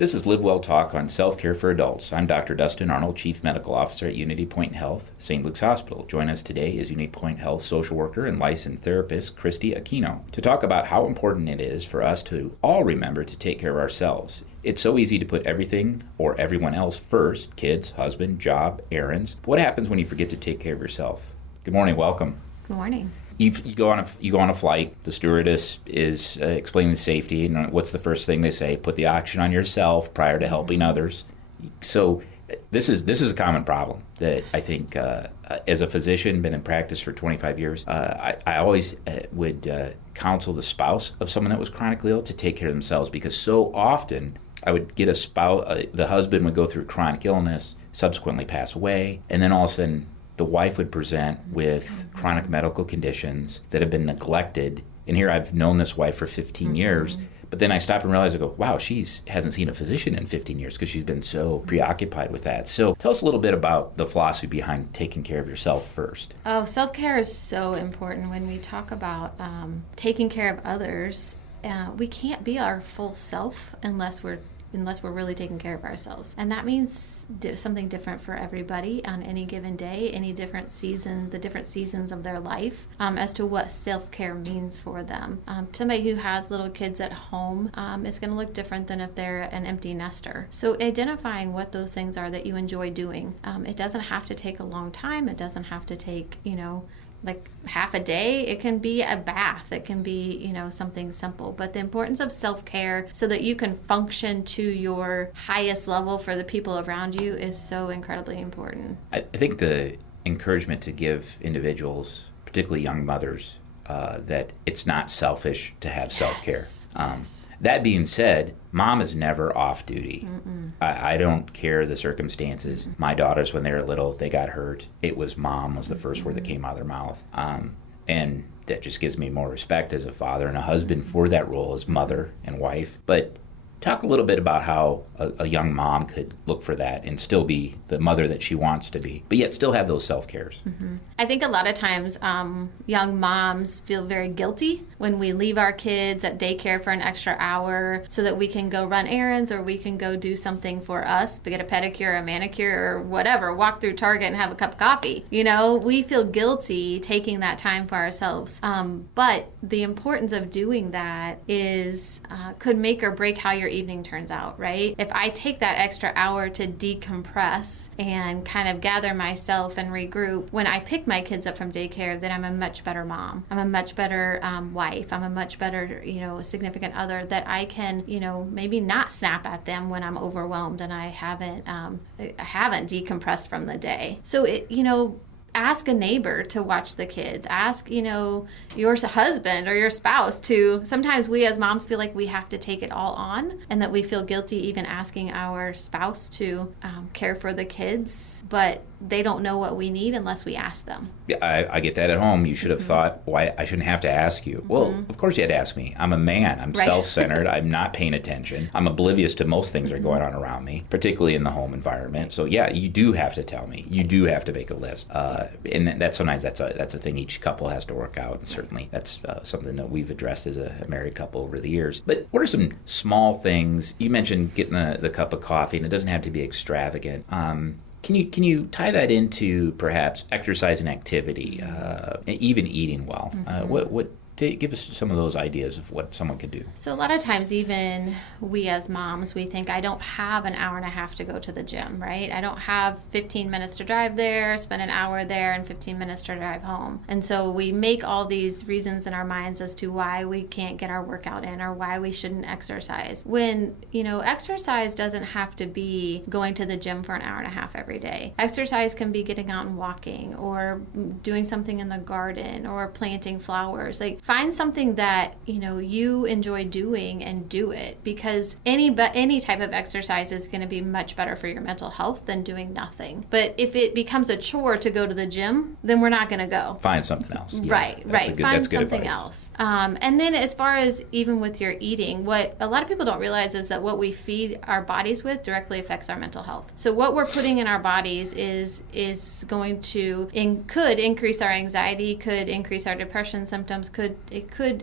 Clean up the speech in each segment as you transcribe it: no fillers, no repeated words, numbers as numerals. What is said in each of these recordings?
This is LiveWell Talk on self-care for adults. I'm Dr. Dustin Arnold, Chief Medical Officer at Unity Point Health, St. Luke's Hospital. Join us today is Unity Point Health social worker and licensed therapist Christy Aquino to talk about how important it is for us to all remember to take care of ourselves. It's so easy to put everything or everyone else first, kids, husband, job, errands. But what happens when you forget to take care of yourself? Good morning, welcome. Good morning. You go on a flight. The stewardess is explaining the safety, and what's the first thing they say? Put the oxygen on yourself prior to helping others. So this is a common problem that I think, as a physician, been in practice for 25 years. I always would counsel the spouse of someone that was chronically ill to take care of themselves, because so often I would get a spouse, the husband would go through chronic illness, subsequently pass away, and then all of a sudden the wife would present with chronic medical conditions that have been neglected. And here I've known this wife for 15 years, but then I stop and realize, I go, wow, she hasn't seen a physician in 15 years because she's been so preoccupied with that. So tell us a little bit about the philosophy behind taking care of yourself first. Oh, self-care is so important. When we talk about taking care of others, we can't be our full self unless we're really taking care of ourselves. And that means something different for everybody on any given day, any different season, the different seasons of their life, as to what self-care means for them. Somebody who has little kids at home, it's going to look different than if they're an empty nester. So identifying what those things are that you enjoy doing. It doesn't have to take a long time. It doesn't have to take, like half a day. It can be a bath. It can be, something simple. But the importance of self-care so that you can function to your highest level for the people around you is so incredibly important. I think the encouragement to give individuals, particularly young mothers, that it's not selfish to have self-care. That being said, mom is never off duty. I don't care the circumstances. My daughters, when they were little, they got hurt. It was mom was the first word that came out of their mouth. And that just gives me more respect as a father and a husband for that role as mother and wife. But talk a little bit about how a young mom could look for that and still be the mother that she wants to be, but yet still have those self-cares. I think a lot of times young moms feel very guilty when we leave our kids at daycare for an extra hour so that we can go run errands or we can go do something for us, get a pedicure, a manicure, or whatever, walk through Target and have a cup of coffee. We feel guilty taking that time for ourselves. But the importance of doing that is could make or break how your evening turns out, right? If I take that extra hour to decompress and kind of gather myself and regroup, when I pick my kids up from daycare, then I'm a much better mom. I'm a much better wife. I'm a much better, significant other, that I can, maybe not snap at them when I'm overwhelmed and I haven't decompressed from the day. So ask a neighbor to watch the kids. Ask, your husband or your spouse to. Sometimes we as moms feel like we have to take it all on and that we feel guilty even asking our spouse to care for the kids, but they don't know what we need unless we ask them. Yeah, I get that at home. You should have thought, why I shouldn't have to ask you. Well, of course you had to ask me. I'm a man. I'm self-centered. I'm not paying attention. I'm oblivious to most things that are going on around me, particularly in the home environment. So yeah, you do have to tell me. You do have to make a list. And that's a thing each couple has to work out. And certainly that's something that we've addressed as a married couple over the years. But what are some small things? You mentioned getting the cup of coffee, and it doesn't have to be extravagant. Can you tie that into perhaps exercise and activity, even eating well? Give us some of those ideas of what someone could do. So a lot of times, even we as moms, we think, I don't have an hour and a half to go to the gym, right? I don't have 15 minutes to drive there, spend an hour there, and 15 minutes to drive home. And so we make all these reasons in our minds as to why we can't get our workout in or why we shouldn't exercise. When, exercise doesn't have to be going to the gym for an hour and a half every day. Exercise can be getting out and walking or doing something in the garden or planting flowers. Find something that, you enjoy doing and do it, because any type of exercise is going to be much better for your mental health than doing nothing. But if it becomes a chore to go to the gym, then we're not going to go. Find something else. Yeah, right. Find something else. And then as far as even with your eating, what a lot of people don't realize is that what we feed our bodies with directly affects our mental health. So what we're putting in our bodies is going to could increase our anxiety, could increase our depression symptoms, could it could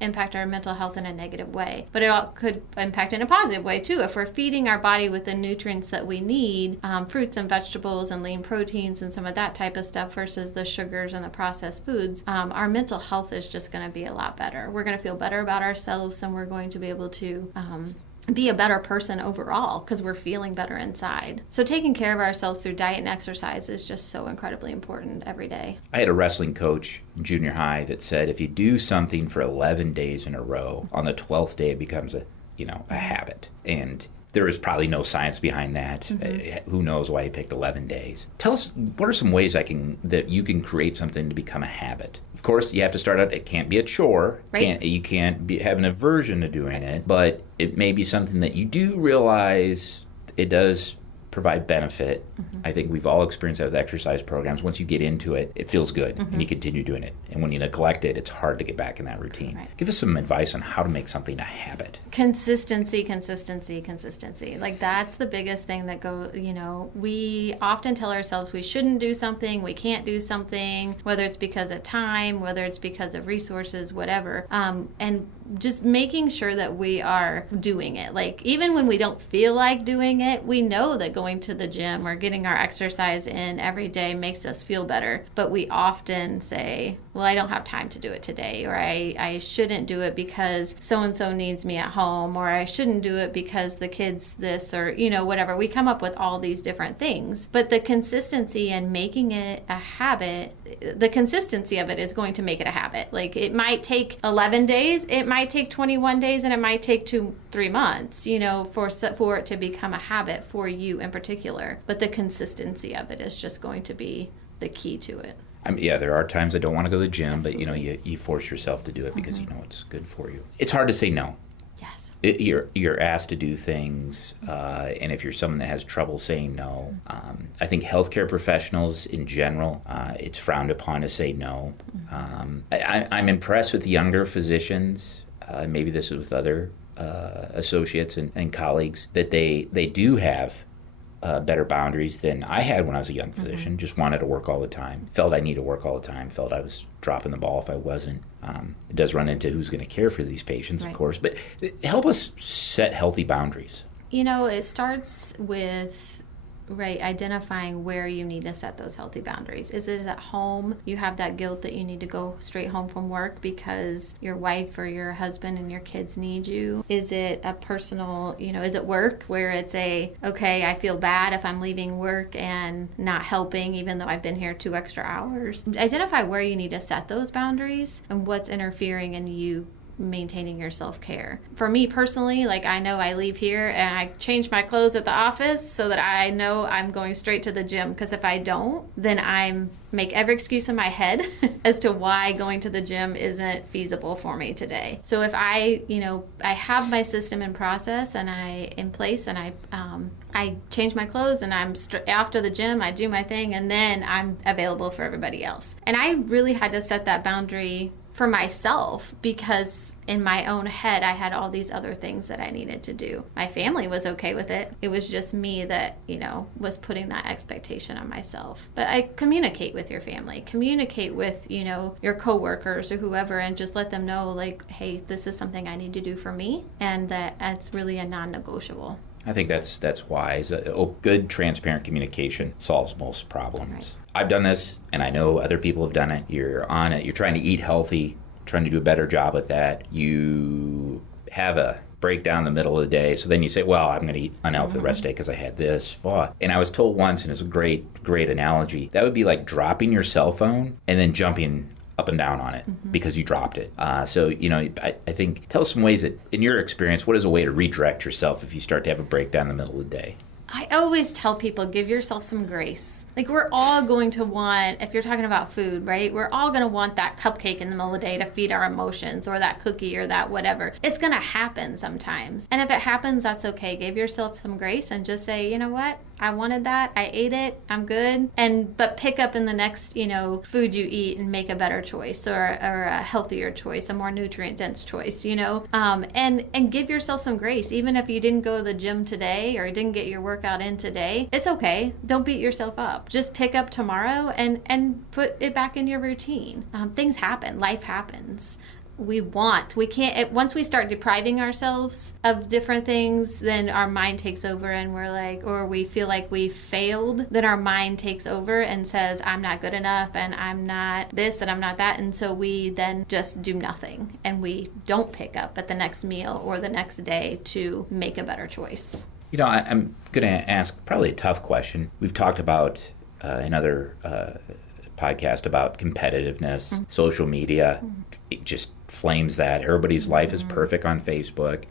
impact our mental health in a negative way, but it could impact in a positive way too. If we're feeding our body with the nutrients that we need, fruits and vegetables and lean proteins and some of that type of stuff versus the sugars and the processed foods, our mental health is just going to be a lot better. We're going to feel better about ourselves, and we're going to be able to be a better person overall because we're feeling better inside. So taking care of ourselves through diet and exercise is just so incredibly important every day. I had a wrestling coach in junior high that said if you do something for 11 days in a row, on the 12th day it becomes a habit. And there is probably no science behind that. Mm-hmm. Who knows why he picked 11 days. Tell us, what are some ways that you can create something to become a habit? Of course, you have to start out, it can't be a chore. Right. You can't have an aversion to doing it, but it may be something that you do realize it does provide benefit. Mm-hmm. I think we've all experienced that with exercise programs. Once you get into it, it feels good, mm-hmm. and you continue doing it. And when you neglect it, it's hard to get back in that routine. Right. Give us some advice on how to make something a habit. Consistency. Like, that's the biggest thing that we often tell ourselves we shouldn't do something, we can't do something, whether it's because of time, whether it's because of resources, whatever. And just making sure that we are doing it. Like, even when we don't feel like doing it, we know that going to the gym or getting our exercise in every day makes us feel better. But we often say, well, I don't have time to do it today, or I shouldn't do it because so-and-so needs me at home, or I shouldn't do it because the kids this, or, whatever. We come up with all these different things. But the consistency and making it a habit, the consistency of it is going to make it a habit. Like, it might take 11 days, it might take 21 days, and it might take 2-3 months, for it to become a habit for you in particular. But the consistency of it is just going to be the key to it. There are times I don't want to go to the gym, but you force yourself to do it because mm-hmm. it's good for you. It's hard to say no. Yes. You're asked to do things, and if you're someone that has trouble saying no, I think healthcare professionals in general, it's frowned upon to say no. Mm-hmm. I'm impressed with younger physicians. Maybe this is with other associates and colleagues, that they do have better boundaries than I had when I was a young physician. Mm-hmm. Just wanted to work all the time. Felt I need to work all the time. Felt I was dropping the ball if I wasn't. It does run into who's going to care for these patients, right. Of course. But help us set healthy boundaries. It starts with identifying where you need to set those healthy boundaries. Is it at home? You have that guilt that you need to go straight home from work because your wife or your husband and your kids need you? Is it a personal, is it work where it's okay, I feel bad if I'm leaving work and not helping even though I've been here 2 extra hours? Identify where you need to set those boundaries and what's interfering in you maintaining your self-care. For me personally, I know I leave here and I change my clothes at the office so that I know I'm going straight to the gym, because if I don't, then I make every excuse in my head as to why going to the gym isn't feasible for me today. So if I have my system in process and in place, and I change my clothes and I'm after the gym, I do my thing, and then I'm available for everybody else. And I really had to set that boundary for myself, because in my own head, I had all these other things that I needed to do. My family was okay with it. It was just me that, was putting that expectation on myself. But I communicate with your family, communicate with, your coworkers or whoever, and just let them know, hey, this is something I need to do for me, and that's really a non-negotiable. I think that's wise. Good, transparent communication solves most problems. Right. I've done this, and I know other people have done it. You're on it. You're trying to eat healthy, trying to do a better job at that. You have a breakdown in the middle of the day, so then you say, well, I'm going to eat unhealthy mm-hmm. the rest of the day because I had this. And I was told once, and it's a great analogy, that would be like dropping your cell phone and then jumping up and down on it mm-hmm. because you dropped it. So, I think, tell us some ways that, in your experience, what is a way to redirect yourself if you start to have a breakdown in the middle of the day? I always tell people, give yourself some grace. We're all going to want, if you're talking about food, right? We're all going to want that cupcake in the middle of the day to feed our emotions, or that cookie, or that whatever. It's going to happen sometimes. And if it happens, that's okay. Give yourself some grace and just say, you know what? I wanted that. I ate it. I'm good. But pick up in the next, food you eat and make a better choice, or a healthier choice, a more nutrient dense choice, and give yourself some grace. Even if you didn't go to the gym today or didn't get your workout in today, it's okay. Don't beat yourself up. Just pick up tomorrow and put it back in your routine. Things happen. Life happens. we can't, once we start depriving ourselves of different things, then our mind takes over and we're like, or we feel like we failed, then our mind takes over and says, I'm not good enough and I'm not this and I'm not that. And so we then just do nothing and we don't pick up at the next meal or the next day to make a better choice. I'm going to ask probably a tough question. We've talked about another podcast about competitiveness, social media. It just flames that. Everybody's life is perfect on Facebook.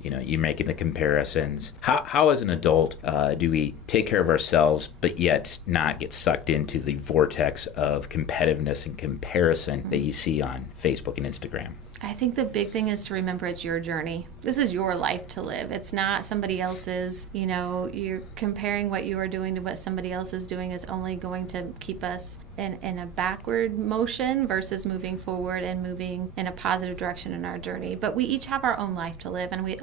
You're making the comparisons. How as an adult do we take care of ourselves but yet not get sucked into the vortex of competitiveness and comparison that you see on Facebook and Instagram? I think the big thing is to remember it's your journey. This is your life to live. It's not somebody else's. You're comparing what you are doing to what somebody else is doing is only going to keep us in a backward motion versus moving forward and moving in a positive direction in our journey. But we each have our own life to live, and we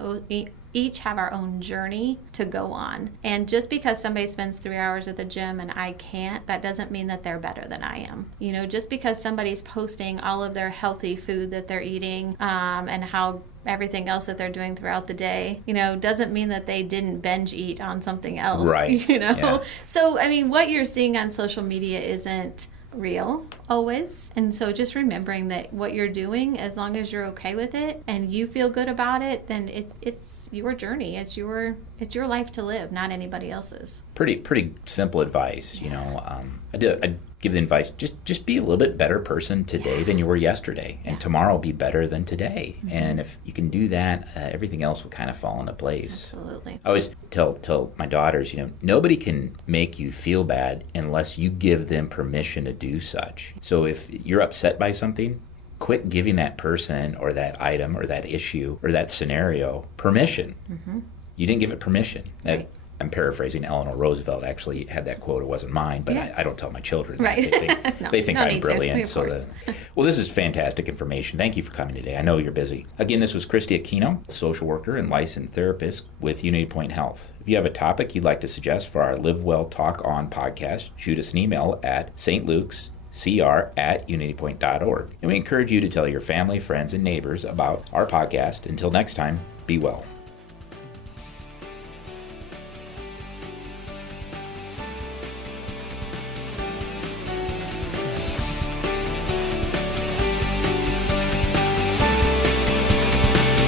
each have our own journey to go on. And just because somebody spends 3 hours at the gym and I can't, that doesn't mean that they're better than I am. Just because somebody's posting all of their healthy food that they're eating and how everything else that they're doing throughout the day, doesn't mean that they didn't binge eat on something else. Right. Yeah. So, what you're seeing on social media isn't real always. And so just remembering that what you're doing, as long as you're okay with it and you feel good about it, then it's your journey. It's your life to live, not anybody else's. Pretty simple advice. I'd give the advice, just be a little bit better person today than you were yesterday, and tomorrow will be better than today. And if you can do that, everything else will kind of fall into place. Absolutely. I always tell my daughters, nobody can make you feel bad unless you give them permission to do such. So if you're upset by something, quit giving that person or that item or that issue or that scenario permission. You didn't give it permission. Right. I'm paraphrasing. Eleanor Roosevelt actually had that quote. It wasn't mine, but I don't tell my children. Right. They think I'm brilliant. Well, this is fantastic information. Thank you for coming today. I know you're busy. Again, this was Christy Aquino, social worker and licensed therapist with Unity Point Health. If you have a topic you'd like to suggest for our LiveWell Talk On podcast, shoot us an email at stluke'scr@unitypoint.org. And we encourage you to tell your family, friends, and neighbors about our podcast. Until next time, be well.